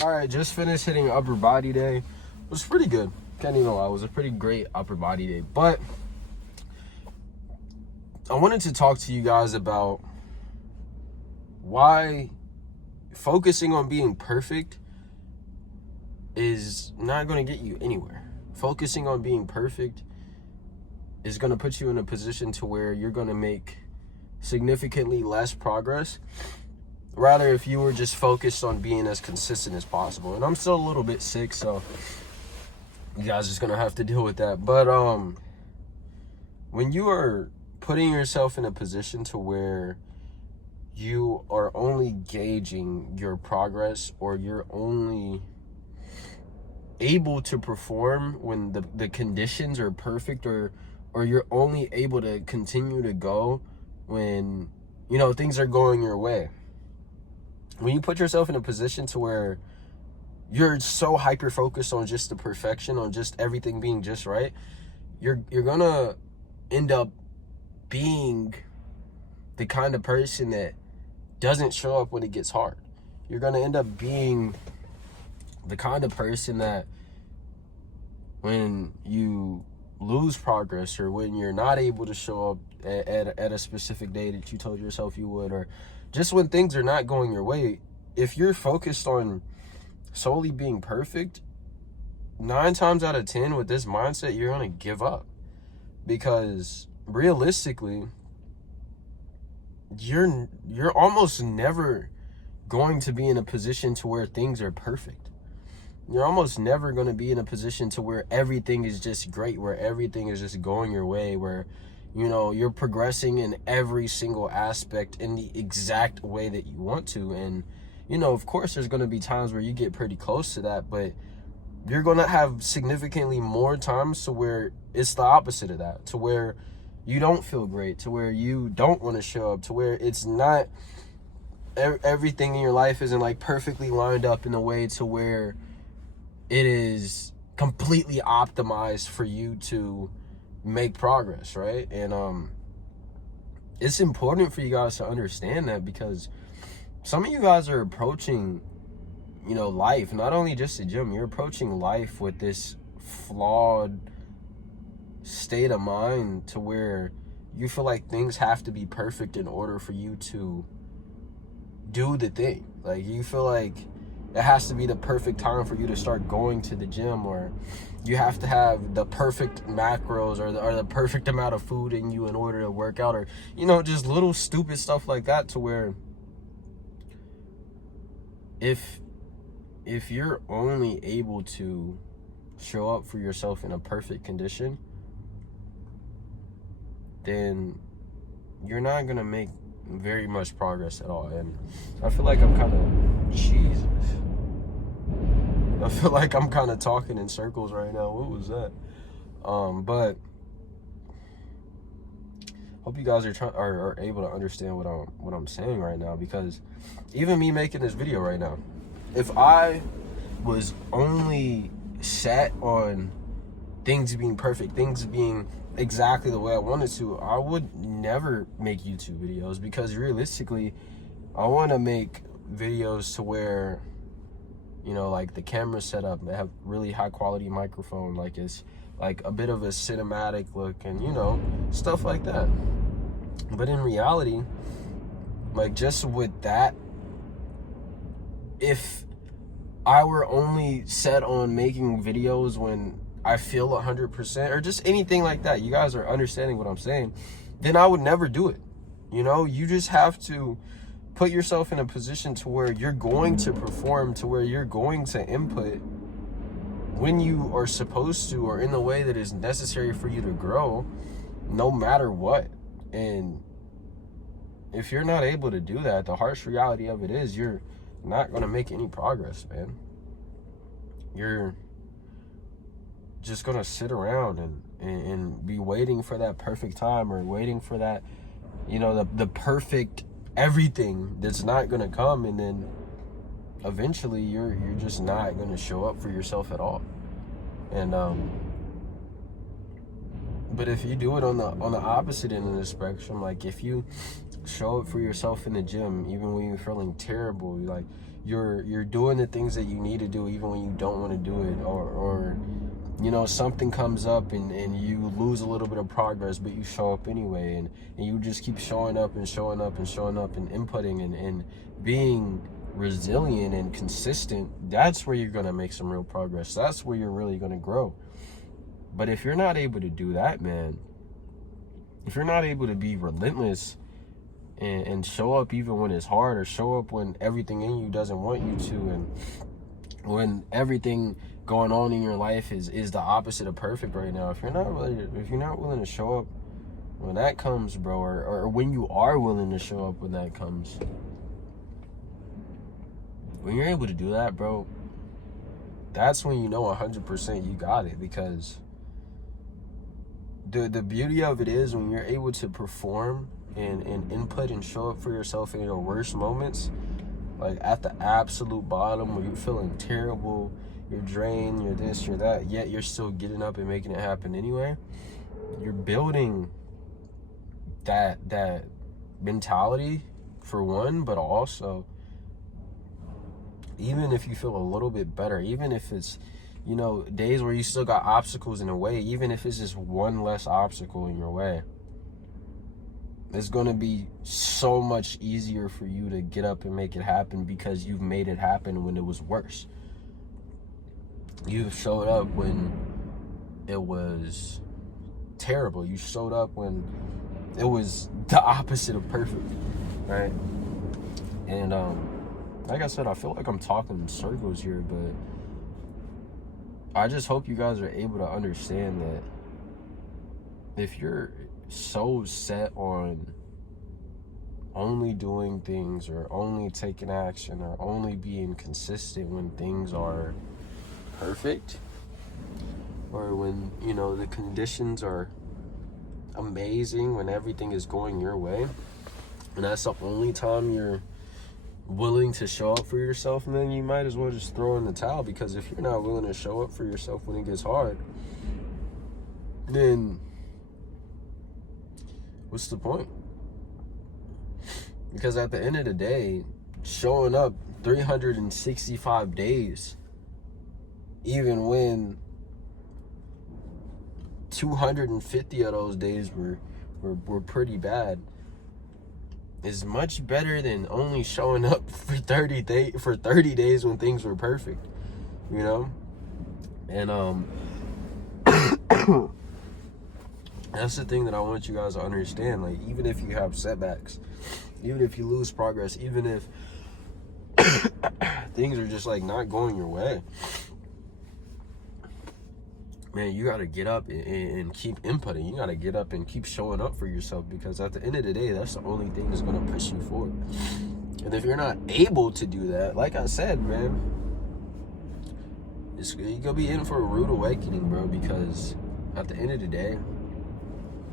All right, just finished hitting upper body day. It was pretty good. Can't even lie. It was a pretty great upper body day. But I wanted to talk to you guys about why focusing on being perfect is not going to get you anywhere. Focusing on being perfect is going to put you in a position to where you're going to make significantly less progress. Rather, if you were just focused on being as consistent as possible. And I'm still a little bit sick, so you guys are just going to have to deal with that. But when you are putting yourself in a position to where you are only gauging your progress, or you're only able to perform when the conditions are perfect, or you're only able to continue to go when, you know, things are going your way. When you put yourself in a position to where you're so hyper focused on just the perfection, on just everything being just right, you're gonna end up being the kind of person that doesn't show up when it gets hard. You're gonna end up being the kind of person that when you lose progress, or when you're not able to show up at a specific day that you told yourself you would, or just when things are not going your way, if you're focused on solely being perfect, 9 times out of 10 with this mindset, you're going to give up. Because realistically, you're almost never going to be in a position to where things are perfect. You're almost never going to be in a position to where everything is just great, where everything is just going your way, where, you know, you're progressing in every single aspect in the exact way that you want to. And, you know, of course, there's going to be times where you get pretty close to that, but you're going to have significantly more times to where it's the opposite of that, to where you don't feel great, to where you don't want to show up, to where it's not, everything in your life isn't like perfectly lined up in a way to where it is completely optimized for you to make progress, right? And it's important for you guys to understand that, because some of you guys are approaching, you know, life, not only just the gym, you're approaching life with this flawed state of mind to where you feel like things have to be perfect in order for you to do the thing. Like, you feel like it has to be the perfect time for you to start going to the gym, or you have to have the perfect macros, or the perfect amount of food in you in order to work out, or, you know, just little stupid stuff like that, to where if you're only able to show up for yourself in a perfect condition, then you're not gonna make very much progress at all. And I feel like I'm kind of, Jesus, I feel like I'm kind of talking in circles right now. What was that? But hope you guys are able to understand what I'm saying right now, because even me making this video right now, if I was only set on things being perfect, things being exactly the way I wanted to, I would never make YouTube videos, because realistically, I want to make videos to where, you know, like the camera setup, they have really high quality microphone, like it's like a bit of a cinematic look, and, you know, stuff like that. But in reality, like, just with that, if I were only set on making videos when I feel 100%, or just anything like that, you guys are understanding what I'm saying, then I would never do it. You know, you just have to put yourself in a position to where you're going to perform, to where you're going to input when you are supposed to, or in the way that is necessary for you to grow, no matter what. And if you're not able to do that, the harsh reality of it is you're not going to make any progress, man. You're just going to sit around and be waiting for that perfect time, or waiting for that, you know, the perfect everything that's not going to come. And then eventually you're just not going to show up for yourself at all. And But if you do it on the opposite end of the spectrum, like if you show up for yourself in the gym, even when you're feeling terrible, like you're doing the things that you need to do, even when you don't want to do it, or you know, something comes up and you lose a little bit of progress, but you show up anyway, and you just keep showing up and showing up and showing up and inputting and being resilient and consistent. That's where you're gonna make some real progress. That's where you're really gonna grow. But if you're not able to do that, man, if you're not able to be relentless and show up even when it's hard, or show up when everything in you doesn't want you to, and when everything going on in your life is the opposite of perfect right now, if you're not willing to show up when that comes, bro, or when you are willing to show up when that comes, when you're able to do that, bro, that's when you know 100% you got it. Because the beauty of it is, when you're able to perform and input and show up for yourself in your worst moments, like at the absolute bottom where you're feeling terrible, you're drained, you're this, you're that, yet you're still getting up and making it happen anyway, you're building that mentality, for one. But also, even if you feel a little bit better, even if it's, you know, days where you still got obstacles in the way, even if it's just one less obstacle in your way, it's going to be so much easier for you to get up and make it happen, because you've made it happen when it was worse. You showed up when it was terrible. You showed up when it was the opposite of perfect, right? And like I said, I feel like I'm talking in circles here, but I just hope you guys are able to understand that if you're so set on only doing things, or only taking action, or only being consistent when things are perfect, or when, you know, the conditions are amazing, when everything is going your way, and that's the only time you're willing to show up for yourself, and then you might as well just throw in the towel. Because if you're not willing to show up for yourself when it gets hard, then what's the point? Because at the end of the day, showing up 365 days, even when 250 of those days were pretty bad, is much better than only showing up for 30 days when things were perfect, you know? And that's the thing that I want you guys to understand. Like, even if you have setbacks, even if you lose progress, even if things are just like not going your way, man, you gotta get up and keep inputting. You gotta get up and keep showing up for yourself, because at the end of the day, that's the only thing that's gonna push you forward. And if you're not able to do that, like I said, man, you're gonna be in for a rude awakening, bro. Because at the end of the day,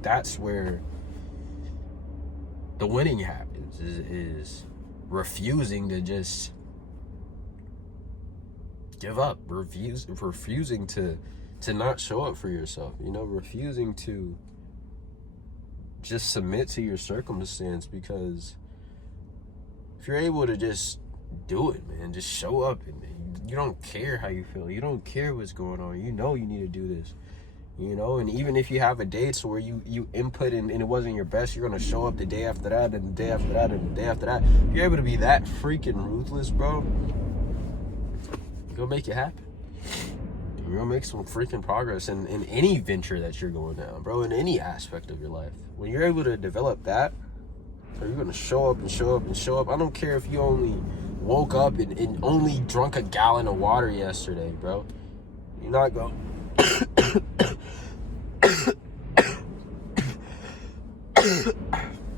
that's where the winning happens, is refusing to just give up, refusing to not show up for yourself, you know, refusing to just submit to your circumstance. Because if you're able to just do it, man, just show up, and you don't care how you feel, you don't care what's going on, you know you need to do this, you know. And even if you have a day to where you input and it wasn't your best, you're gonna show up the day after that, and the day after that, and the day after that. If you're able to be that freaking ruthless, bro, you're gonna make it happen. You're gonna make some freaking progress in any venture that you're going down, bro, in any aspect of your life. When you're able to develop that, so you're gonna show up and show up and show up. I don't care if you only woke up and only drunk a gallon of water yesterday, bro. You're not going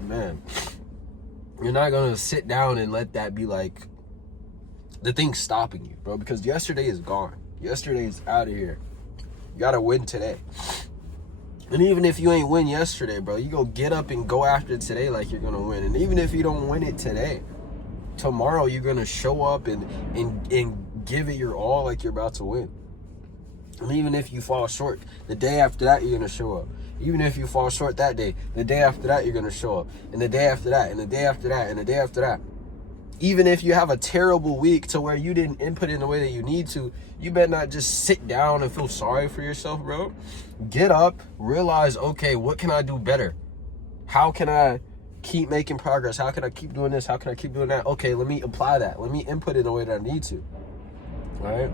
man, you're not gonna sit down and let that be like the thing stopping you, bro. Because yesterday is gone. Yesterday's out of here. You gotta win today. And even if you ain't win yesterday, bro, you go get up and go after today like you're gonna win. And even if you don't win it today, tomorrow you're gonna show up and give it your all like you're about to win. And even if you fall short, the day after that you're gonna show up. Even if you fall short that day, the day after that, you're going to show up. And the day after that, and the day after that, and the day after that. Even if you have a terrible week to where you didn't input in the way that you need to, you better not just sit down and feel sorry for yourself, bro. Get up, realize, okay, what can I do better? How can I keep making progress? How can I keep doing this? How can I keep doing that? Okay, let me apply that. Let me input in the way that I need to. All right?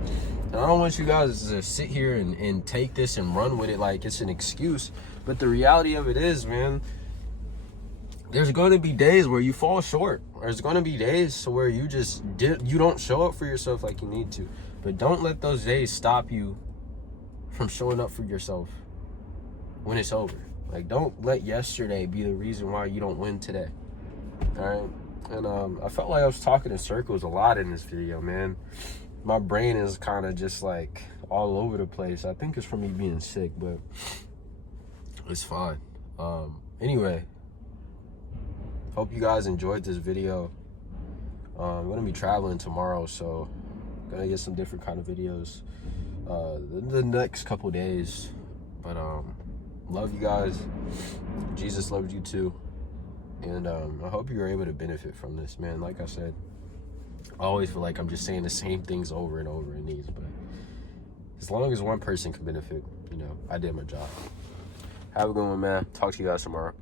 And I don't want you guys to sit here and take this and run with it like it's an excuse. But the reality of it is, man, there's going to be days where you fall short. There's going to be days where you don't show up for yourself like you need to. But don't let those days stop you from showing up for yourself when it's over. Like, don't let yesterday be the reason why you don't win today. All right? And I felt like I was talking in circles a lot in this video, man. My brain is kind of just like all over the place. I think it's from me being sick, but it's fine. Anyway, hope you guys enjoyed this video. I'm gonna be traveling tomorrow, so I'm gonna get some different kind of videos the next couple days. But love you guys. Jesus loves you too. And I hope you're able to benefit from this, man. Like I said, I always feel like I'm just saying the same things over and over in these, but as long as one person can benefit, you know, I did my job. Have a good one, man. Talk to you guys tomorrow.